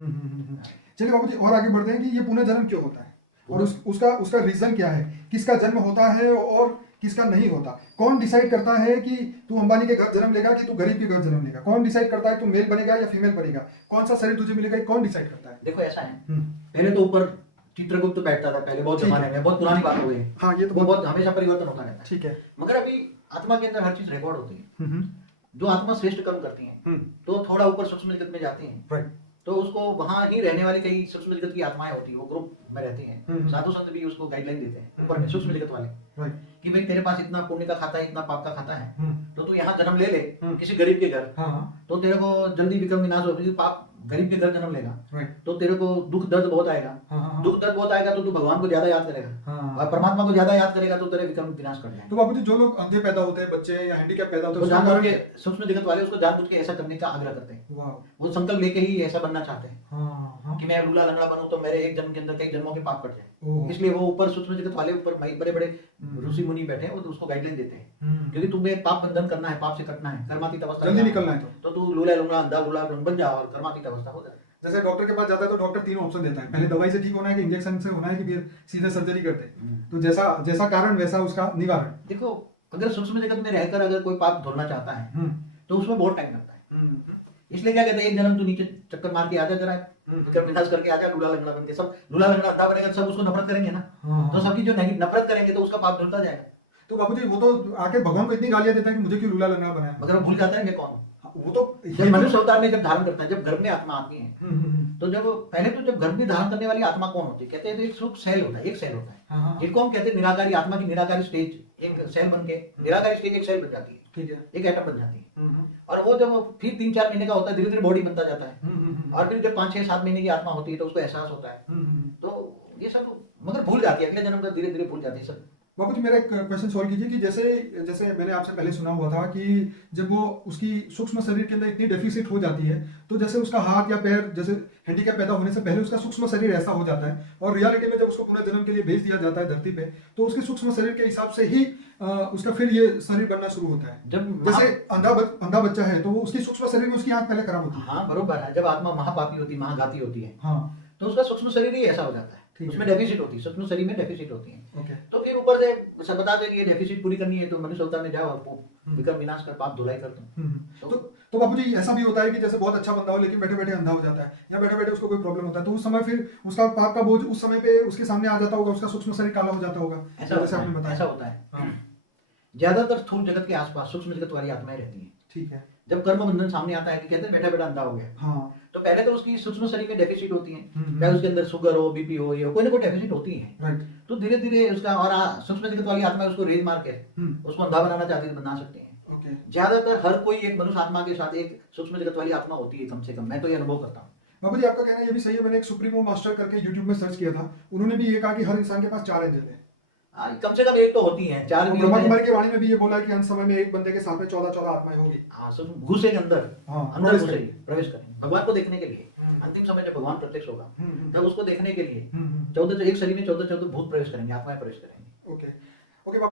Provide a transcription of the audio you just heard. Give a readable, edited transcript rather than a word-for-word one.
चलिए बाबू जी, और आगे बढ़ते हैं कि ये पुनर्जन्म क्यों होता है और उसका उसका रीजन क्या है, किसका जन्म होता है और किसका नहीं होता, कौन डिसाइड करता है कि तू अंबानी के घर जन्म लेगा कि तू गरीब के घर जन्म लेगा, कौन डिसाइड करता है तू मेल बनेगा या फीमेल बनेगा, कौन सा शरीर तुझे मिलेगा, कौन डिसाइड करता है? देखो ऐसा है, पहले तो ऊपर चित्रगुप्त बैठता था, पहले बहुत जमाने में, बहुत पुरानी बात हो गई। हाँ, ये तो वो बहुत हमेशा परिवर्तन होता रहता है। ठीक है। मगर अभी आत्मा के अंदर हर चीज रिकॉर्ड होती है। जो आत्मा श्रेष्ठ कर्म करती है तो थोड़ा ऊपर सूक्ष्म जगत में जाती है, तो उसको वहां ही रहने वाली कई सूक्ष्म जगत की आत्माएं होती है, वो ग्रुप में रहती हैं। साधु संत भी उसको गाइडलाइन देते हैं ऊपर में सूक्ष्म जगत वाले कि भाई तेरे पास इतना पुण्य का खाता है, इतना पाप का खाता है, तो तू यहाँ जन्म ले ले किसी गरीब के घर, तो तेरे को जल्दी विक्रम विनाश हो, पाप गरीब के घर जन्म लेगा तो तेरे को दुख दर्द बहुत आएगा, दुख दर्द बहुत आएगा तो तू भगवान को ज्यादा याद करेगा और परमात्मा को ज्यादा याद करेगा तो तेरे विक्रम विनाश कर जाएगा। तो बाबूजी, जो लोग अंधे पैदा होते हैं, बच्चे या हैंडीकैप पैदा होते हैं, जानबूझ के सूक्ष्म जगत वाले उसको जानबूझ के ऐसा करने का आग्रह करते हैं। वो संकल्प लेके ही ऐसा बनना चाहते हैं कि मैं लूला लंगड़ा बनूं तो मेरे एक जन्म के अंदर कई जन्मों के पाप कट जाए, इसलिए वो ऊपर सूक्ष्म जगत वाले ऊपर बड़े बड़े ऋषि मुनि बैठे हैं, वो उसको गाइडलाइन देते हैं क्योंकि तुम्हें पाप बंधन करना है, पाप से कटना है, कर्मातीत अवस्था जल्दी निकलना है तो तू लूला लंगड़ा अंधा लूला बन जा और कर्मातीत अवस्था हो जाए। जैसे डॉक्टर के पास जाता है तो डॉक्टर तीन ऑप्शन देता है, पहले दवाई से ठीक होना है कि इंजेक्शन से होना है कि फिर सीधे सर्जरी करते हैं, तो जैसा जैसा कारण वैसा उसका निवारण। देखो अगर सूक्ष्म जगत में रहकर अगर कोई पाप धोना चाहता है तो उसमें बहुत टाइम लगता है, इसलिए क्या कहते हैं एक जन्म तू नीचे चक्कर मार के आजा जरा, विक्रम विनाश करके आजा, लूला लंगड़ा बन के। सब लूला लंगड़ा अंधा बनेगा, सब उसको नफरत करेंगे ना, तो सबकी जो नफरत करेंगे तो उसका पाप धुलता जाएगा। तो बाबूजी, वो तो आके भगवान को इतनी गालियां देता है कि मुझे क्यों लूला लंगड़ा बनाया, मगर वो भूल जाता है मैं कौन हूँ। वो तो जब मनुष्य अवतार में जब धारण करता है, जब गर्भ में आत्मा आती है, तो जब पहले तो जब गर्भ में धारण करने वाली आत्मा कौन होती है, कहते हैं तो एक सूक्ष्म सेल होता है, एक सेल होता है जिनको हम कहते हैं निराकारी आत्मा की निराकारी स्टेज, एक सेल बन के निराकारी स्टेज एक सेल बन जाती है, ठीक है, एक एटम बन जाती है, और वो जब फिर 3-4 महीने का होता है धीरे धीरे बॉडी बनता जाता है, और फिर जब 5-6-7 महीने की आत्मा होती है तो उसको एहसास होता है, तो ये सब मगर भूल जाती है, अगले जन्म का धीरे धीरे भूल जाती है सब। बाबूजी, मेरा एक क्वेश्चन सॉल्व कीजिए कि जैसे मैंने आपसे पहले सुना हुआ था कि जब वो उसकी सूक्ष्म शरीर के अंदर इतनी डेफिसिट हो जाती है तो जैसे उसका हाथ या पैर, जैसे हैंडीकैप पैदा होने से पहले उसका सूक्ष्म शरीर ऐसा हो जाता है, और रियलिटी में जब उसको पुनर्जन्म के लिए भेज दिया जाता है धरती पे तो उसके सूक्ष्म शरीर के हिसाब से ही उसका फिर ये शरीर बनना शुरू होता है। जब जैसे अंधा बच्चा है तो वो उसकी सूक्ष्म शरीर में उसकी आंख पहले खराब होती है। हाँ बरोबर है, जब आत्मा महापापी होती है, महाघाती होती है, तो उसका सूक्ष्म शरीर ही ऐसा हो जाता है, उसमें डेफिसिट होती है, सूक्ष्म शरीर में डेफिसिट होती है। तो फिर ऊपर से बता दे कि ये डेफिसिट पूरी करनी है तो मनुष्य अवतार में जाओ और विक्रम विनाश कर पाप धुलाई कर दो। तो बाबूजी, ऐसा भी होता है कि जैसे बहुत अच्छा बंदा हो लेकिन बैठे बैठे अंधा हो जाता है या बैठे बैठे उसको कोई प्रॉब्लम होता है, तो उस समय फिर उसका पाप का बोझ उस समय पे उसके सामने आ जाता होगा, उसका सूक्ष्म शरीर काला हो जाता होगा, ऐसा आपने बताया। ऐसा होता है, ज्यादातर स्थूल जगत के आसपास सूक्ष्म जगत वाली आत्माएं रहती हैं। ठीक है। जब कर्म बंधन सामने आता है कि कहते हैं बैठा बैठा अंधा हो गया, तो पहले तो उसकी सूक्ष्म शरीर में डेफिसिट होती है, चाहे उसके अंदर शुगर हो, बीपी हो, ये कोई ना कोई डेफिसिट होती है, तो धीरे धीरे उसका और सूक्ष्म जगत वाली आत्मा उसको रेज मार के उसको अंधा बनाना चाहती है, बना सकते हैं। ज्यादातर हर कोई एक मनुष्य आत्मा के साथ एक सूक्ष्म जगत वाली आत्मा होती है, कम से कम मैं तो ये अनुभव करता हूँ। बाबूजी, आपका कहना ये भी सही है, मैंने एक सुप्रीमो मास्टर करके यूट्यूब में सर्च किया था, उन्होंने भी ये कहा कि हर इंसान के पास 4 एंजल है, कम से कम एक तो होती है, 4 भी ब्रह्मा कुमारी की वाणी में भी ये बोला है कि अंत समय में एक बंदे के साथ में 14 आत्माएं होंगी। हाँ, सब घुसे के अंदर प्रवेश करें भगवान को देखने के लिए। अंतिम समय जब भगवान प्रत्यक्ष होगा तब उसको देखने के लिए 14 एक शरीर में 14 भूत प्रवेश करेंगे, आत्माएं प्रवेश करेंगे। ओके।